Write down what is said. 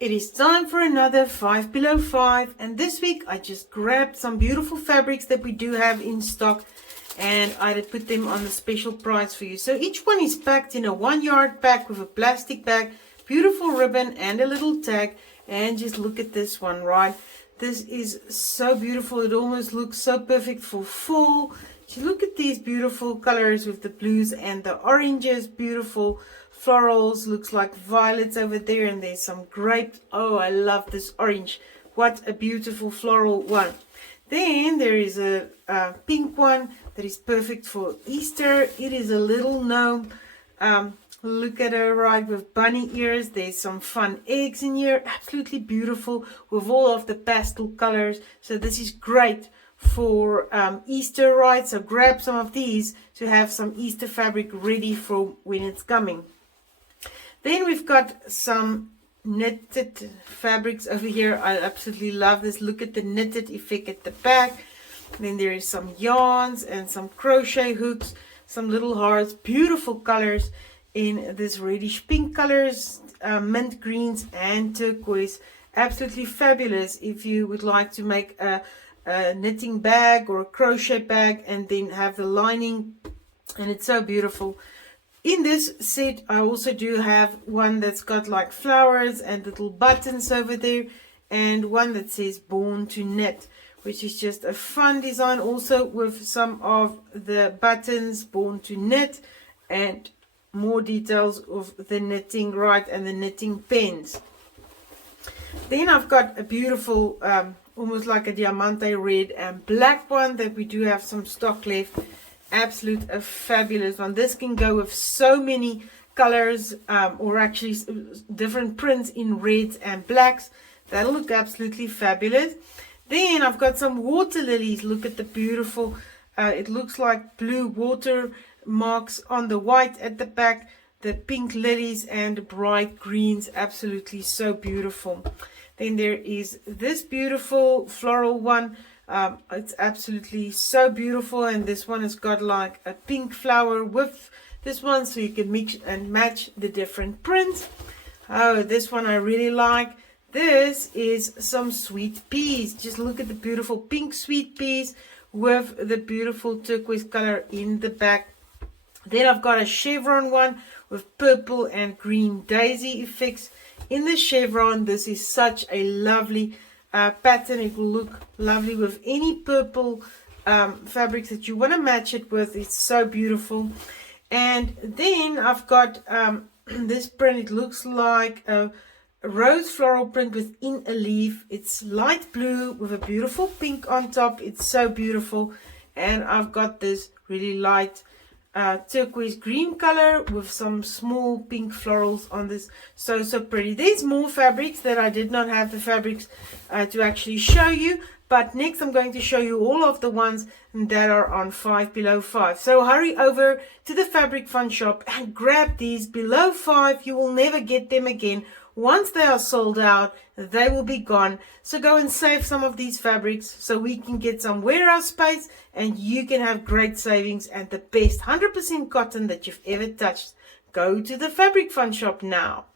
It is time for another 5 below 5, and this week I just grabbed some beautiful fabrics that we do have in stock, and I did put them on the special price for you. So each one is packed in a 1-yard pack with a plastic bag, beautiful ribbon and a little tag. And just look at this one, right? This is so beautiful. It almost looks so perfect for fall. So look at these beautiful colors with the blues and the oranges, beautiful florals, looks like violets over there, and there's some grapes. Oh, I love this orange. What a beautiful floral one. Then there is a pink one that is perfect for Easter. It is a little gnome. Look at her, right, with bunny ears. There's some fun eggs in here. Absolutely beautiful with all of the pastel colors. So this is great for Easter, right? So grab some of these to have some Easter fabric ready for when it's coming. Then we've got some knitted fabrics over here. I absolutely love this. Look at the knitted effect at the back. Then there is some yarns and some crochet hooks, some little hearts, beautiful colors in this reddish pink colors, mint greens and turquoise. Absolutely fabulous if you would like to make a knitting bag or a crochet bag and then have the lining, and it's so beautiful. In this set I also do have one that's got like flowers and little buttons over there, and one that says born to knit, which is just a fun design also with some of the buttons born to knit and more details of the knitting, right, and the knitting pens. Then I've got a beautiful almost like a diamante red and black one that we do have some stock left. Absolute a fabulous one. This can go with so many colors or actually different prints in reds and blacks. That'll look absolutely fabulous. Then I've got some water lilies. Look at the beautiful it looks like blue water marks on the white at the back, the pink lilies and bright greens. Absolutely so beautiful. Then there is this beautiful floral one. It's absolutely so beautiful, and this one has got like a pink flower with this one, so you can mix and match the different prints. Oh, this one I really like. This is some sweet peas. Just look at the beautiful pink sweet peas with the beautiful turquoise color in the back. Then I've got a chevron one with purple and green daisy effects in the chevron. This is such a lovely pattern. It will look lovely with any purple fabrics that you want to match it with. It's so beautiful. And then I've got this print. It looks like a rose floral print within a leaf. It's light blue with a beautiful pink on top. It's so beautiful. And I've got this really light turquoise green color with some small pink florals on this. So pretty. There's more fabrics that I did not have the fabrics to actually show you, but next I'm going to show you all of the ones that are on 5 below 5. So hurry over to the Fabric Fun Shop and grab these below 5. You will never get them again. Once they are sold out, they will be gone. So go and save some of these fabrics so we can get some warehouse space and you can have great savings and the best 100% cotton that you've ever touched. Go to the Fabric Fun Shop now.